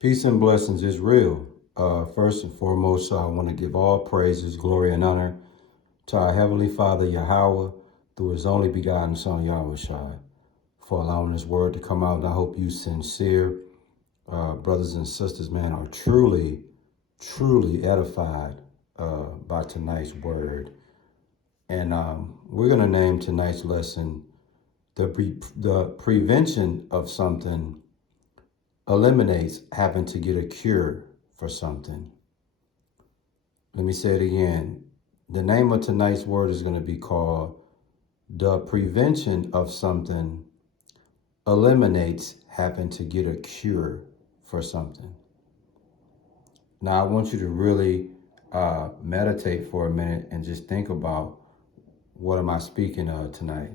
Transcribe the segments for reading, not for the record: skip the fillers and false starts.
Peace and blessings is real. First and foremost, I want to give all praises, glory, and honor to our Heavenly Father, Yahweh, through His only begotten Son, Yahweh, for allowing His word to come out. And I hope you sincere brothers and sisters, man, are truly edified by tonight's word. And we're going to name tonight's lesson, the prevention of something eliminates having to get a cure for something. Let me say it again. The name of tonight's word is going to be called the prevention of something eliminates having to get a cure for something. Now, I want you to really meditate for a minute and just think about what am I speaking of tonight.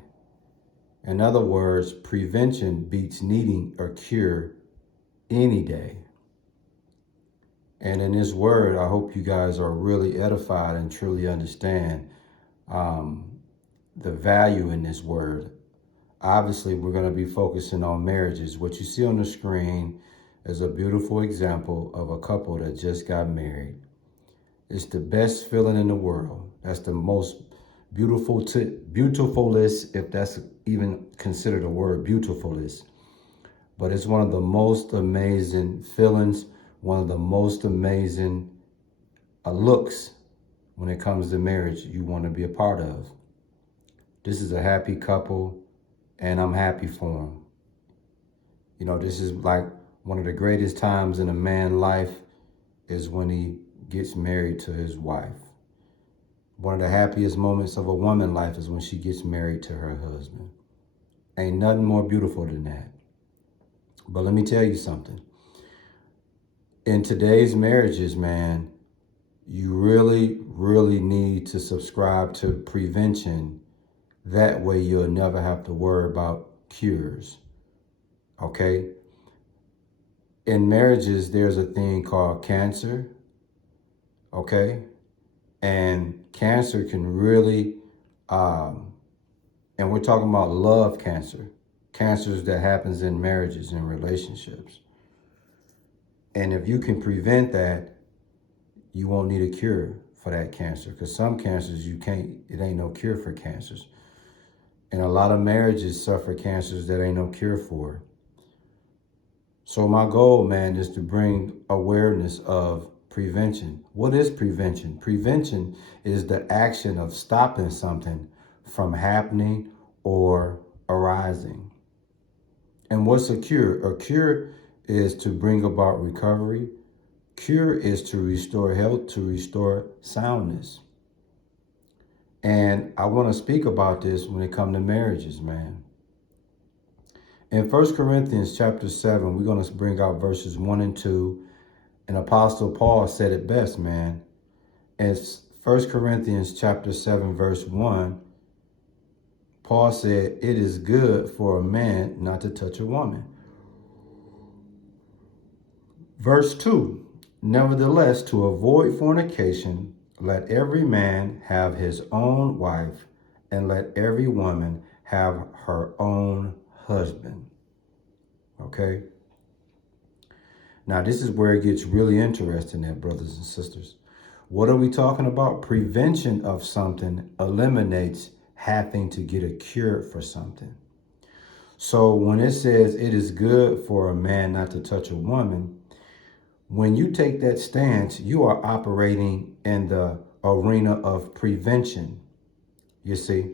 In other words, prevention beats needing a cure any day. And in this word, I hope you guys are really edified and truly understand the value in this word. Obviously, we're going to be focusing on marriages. What you see on the screen is a beautiful example of a couple that just got married. It's the best feeling in the world. That's the most beautifulest, if that's even considered a word, beautifulest. But it's one of the most amazing feelings, one of the most amazing looks when it comes to marriage you want to be a part of. This is a happy couple, and I'm happy for them. You know, this is like one of the greatest times in a man's life is when he gets married to his wife. One of the happiest moments of a woman's life is when she gets married to her husband. Ain't nothing more beautiful than that. But let me tell you something. In today's marriages, man, you really need to subscribe to prevention. That way you'll never have to worry about cures. Okay? In marriages, there's a thing called cancer. Okay? And cancer can really, and we're talking about love cancer. Cancers that happens in marriages and relationships. And if you can prevent that, you won't need a cure for that cancer. Because some cancers it ain't no cure for cancers. And a lot of marriages suffer cancers that ain't no cure for. So my goal, man, is to bring awareness of prevention. What is prevention? Prevention is the action of stopping something from happening or arising. And what's a cure? A cure is to bring about recovery. Cure is to restore health, to restore soundness. And I want to speak about this when it comes to marriages, man. In 1 Corinthians chapter 7, we're going to bring out verses 1 and 2. And Apostle Paul said it best, man. In 1 Corinthians chapter 7, verse 1, Paul said, it is good for a man not to touch a woman. Verse 2, nevertheless, to avoid fornication, let every man have his own wife, and let every woman have her own husband. Okay? Now, this is where it gets really interesting there, brothers and sisters. What are we talking about? Prevention of something eliminates having to get a cure for something. So when it says it is good for a man not to touch a woman, when you take that stance, you are operating in the arena of prevention, you see,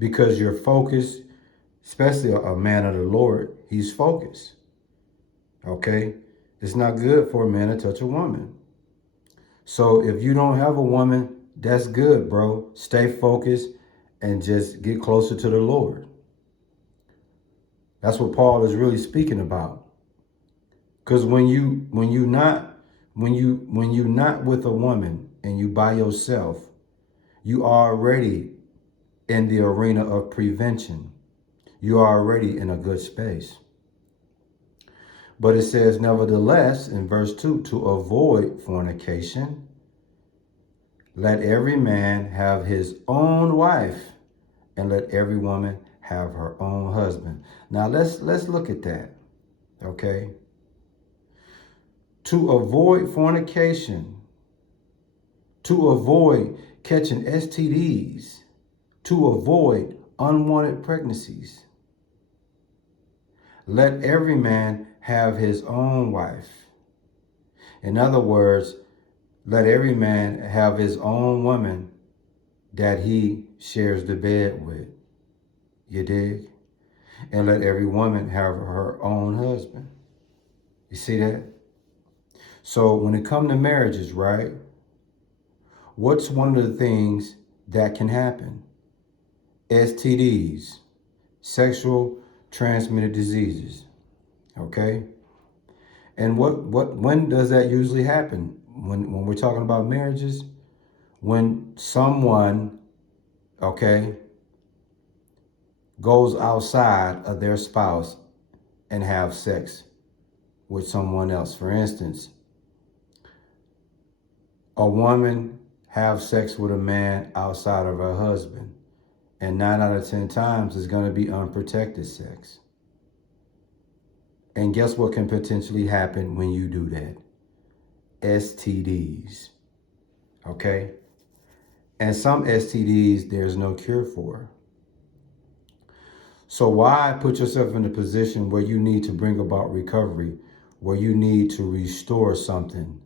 because you're focused, especially a man of the Lord, he's focused. Okay? It's not good for a man to touch a woman. So if you don't have a woman, that's good, bro. Stay focused and just get closer to the Lord. That's what Paul is really speaking about. Because when you're not with a woman and you by yourself, you are already in the arena of prevention. You are already in a good space. But it says, nevertheless, in verse 2, to avoid fornication, let every man have his own wife, and let every woman have her own husband. Now let's look at that. Okay? to avoid fornication, to avoid catching STDs, to avoid unwanted pregnancies. Let every man have his own wife. In other words, let every man have his own woman that he shares the bed with. You dig? And let every woman have her own husband. You see that? So when it comes to marriages, right? What's one of the things that can happen? STDs, sexual transmitted diseases. Okay? And when does that usually happen? When we're talking about marriages? When someone, okay, goes outside of their spouse and have sex with someone else. For instance, a woman have sex with a man outside of her husband, and 9 out of 10 times is going to be unprotected sex. And guess what can potentially happen when you do that? STDs. Okay? And some STDs there's no cure for. So why put yourself in a position where you need to bring about recovery, where you need to restore something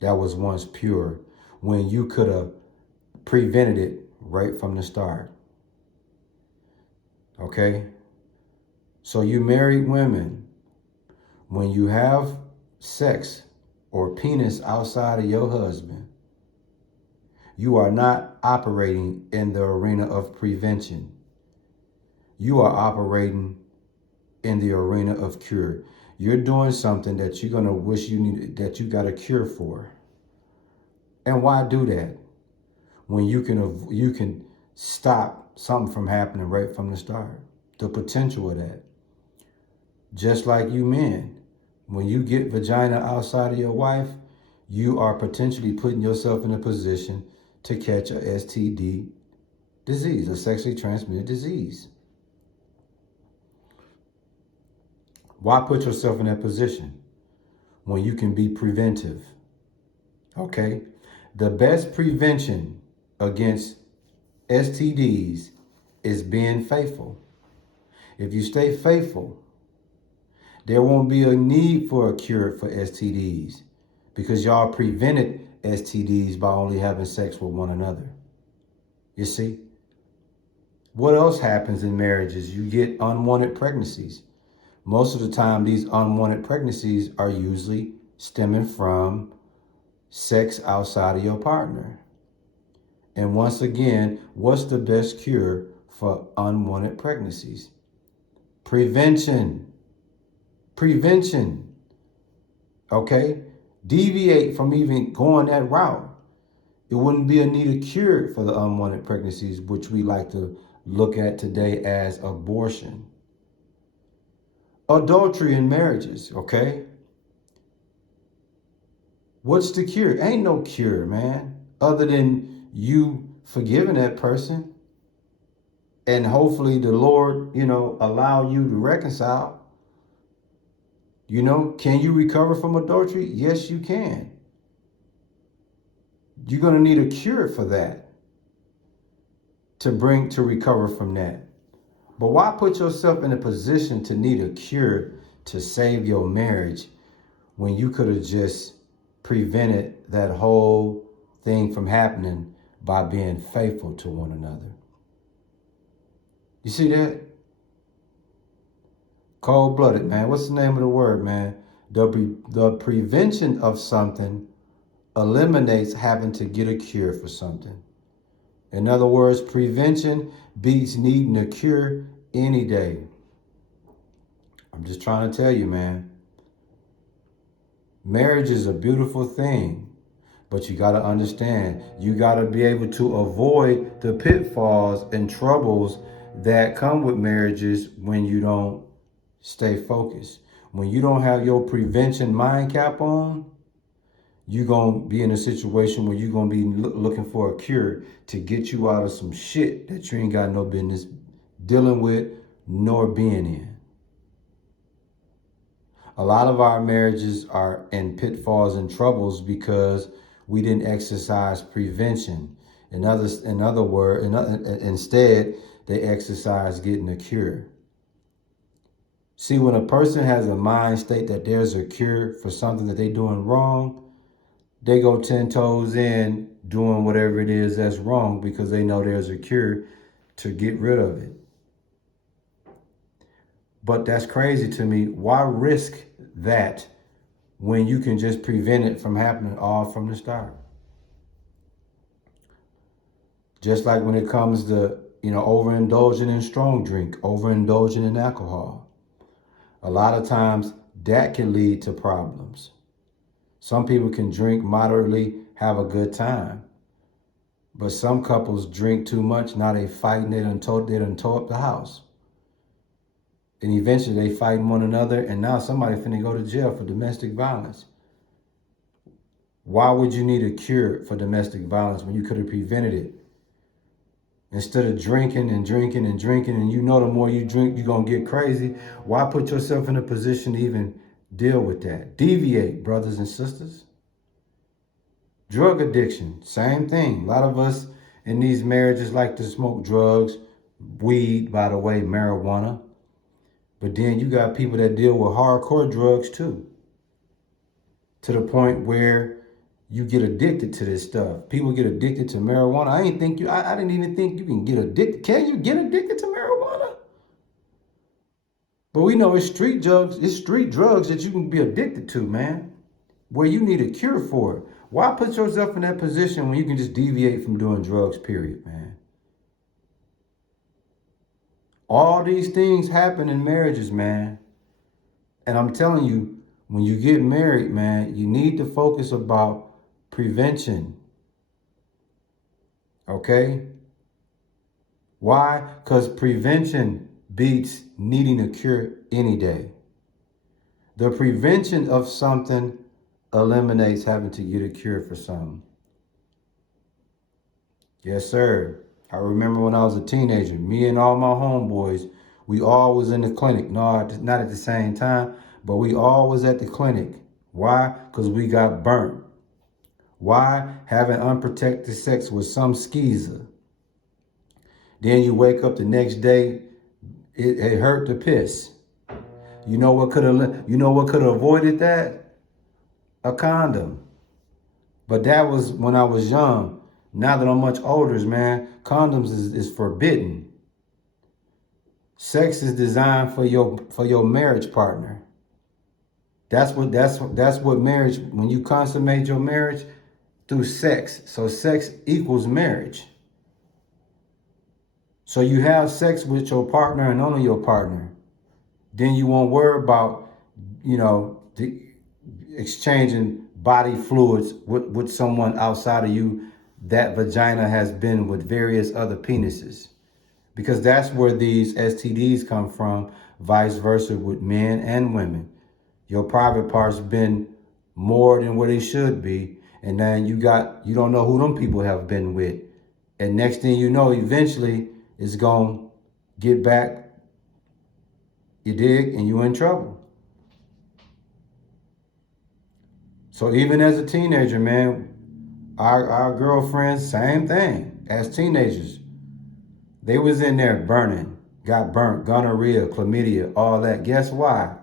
that was once pure, when you could have prevented it right from the start? Okay? So you married women, when you have sex or penis outside of your husband, you are not operating in the arena of prevention. You are operating in the arena of cure. You're doing something that you're gonna wish that you got a cure for. And why do that when you can stop something from happening right from the start? The potential of that. Just like you men, when you get vagina outside of your wife, you are potentially putting yourself in a position to catch a STD disease, a sexually transmitted disease. Why put yourself in that position when you can be preventive? Okay? The best prevention against STDs is being faithful. If you stay faithful, there won't be a need for a cure for STDs because y'all prevented STDs by only having sex with one another. You see? What else happens in marriages? You get unwanted pregnancies. Most of the time, these unwanted pregnancies are usually stemming from sex outside of your partner. And once again, what's the best cure for unwanted pregnancies? Prevention. Prevention. Okay? Deviate from even going that route. It wouldn't be a needed cure for the unwanted pregnancies, which we like to look at today as abortion. Adultery in marriages, okay? What's the cure? Ain't no cure, man, other than you forgiving that person and hopefully the Lord, allow you to reconcile. Can you recover from adultery? Yes, you can. You're going to need a cure for that to recover from that. But why put yourself in a position to need a cure to save your marriage when you could have just prevented that whole thing from happening by being faithful to one another? You see that? Cold-blooded, man. What's the name of the word, man? The prevention of something eliminates having to get a cure for something. In other words, prevention beats needing a cure any day. I'm just trying to tell you, man. Marriage is a beautiful thing, but you got to understand, you got to be able to avoid the pitfalls and troubles that come with marriages when you don't stay focused. When you don't have your prevention mind cap on, you're going to be in a situation where you're going to be looking for a cure to get you out of some shit that you ain't got no business dealing with nor being in. A lot of our marriages are in pitfalls and troubles because we didn't exercise prevention. Instead, they exercise getting a cure. See, when a person has a mind state that there's a cure for something that they're doing wrong, they go 10 toes in doing whatever it is that's wrong because they know there's a cure to get rid of it. But that's crazy to me. Why risk that when you can just prevent it from happening all from the start? Just like when it comes to, overindulging in strong drink, overindulging in alcohol. A lot of times that can lead to problems. Some people can drink moderately, have a good time. But some couples drink too much, now they fighting, they done tore up the house. And eventually they fighting one another, and now somebody finna go to jail for domestic violence. Why would you need a cure for domestic violence when you could have prevented it? Instead of drinking and drinking and drinking, and the more you drink, you're going to get crazy. Why put yourself in a position to even deal with that? Deviate, brothers and sisters. Drug addiction, same thing. A lot of us in these marriages like to smoke drugs, weed, by the way, marijuana. But then you got people that deal with hardcore drugs too. To the point where you get addicted to this stuff. People get addicted to marijuana. I didn't even think you can get addicted. Can you get addicted to marijuana? But we know it's street drugs. It's street drugs that you can be addicted to, man. Where you need a cure for it. Why put yourself in that position when you can just deviate from doing drugs, period, man? All these things happen in marriages, man. And I'm telling you, when you get married, man, you need to focus about prevention. Okay? Why? Because prevention beats needing a cure any day. The prevention of something eliminates having to get a cure for something. Yes, sir. I remember when I was a teenager, me and all my homeboys, we all was in the clinic. No, not at the same time, but we all was at the clinic. Why? Because we got burnt. Why? Having unprotected sex with some skeezer. Then you wake up the next day, it hurt to piss. You know what could have avoided that? A condom. But that was when I was young. Now that I'm much older, man, condoms is forbidden. Sex is designed for your marriage partner. That's what marriage, when you consummate your marriage, through sex. So sex equals marriage. So you have sex with your partner and only your partner. Then you won't worry about, exchanging body fluids with someone outside of you that vagina has been with various other penises. Because that's where these STDs come from, vice versa with men and women. Your private parts been more than what they should be. And then you don't know who them people have been with. And next thing you know, eventually it's going to get back, you dig, and you're in trouble. So even as a teenager, man, our girlfriends, same thing. As teenagers, they was in there burning, got burnt, gonorrhea, chlamydia, all that. Guess why?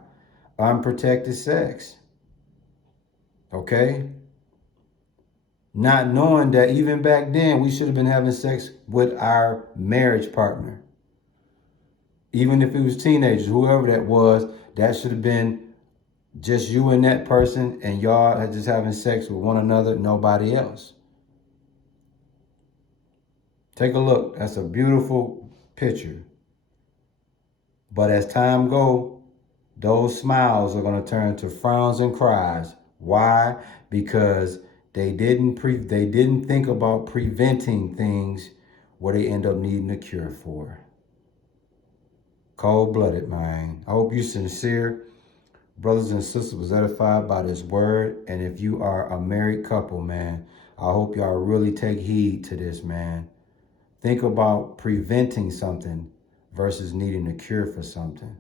Unprotected sex. Okay? Not knowing that even back then, we should have been having sex with our marriage partner. Even if it was teenagers, whoever that was, that should have been just you and that person, and y'all are just having sex with one another, nobody else. Take a look. That's a beautiful picture. But as time goes, those smiles are going to turn to frowns and cries. Why? Because they didn't think about preventing things where they end up needing a cure for. Cold-blooded, man. I hope you're sincere. Brothers and sisters was edified by this word. And if you are a married couple, man, I hope y'all really take heed to this, man. Think about preventing something versus needing a cure for something.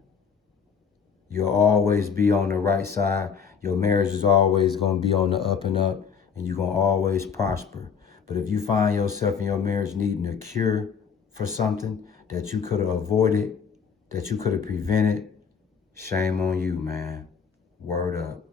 You'll always be on the right side. Your marriage is always going to be on the up and up, and you're going to always prosper. But if you find yourself in your marriage needing a cure for something that you could have avoided, that you could have prevented, shame on you, man. Word up.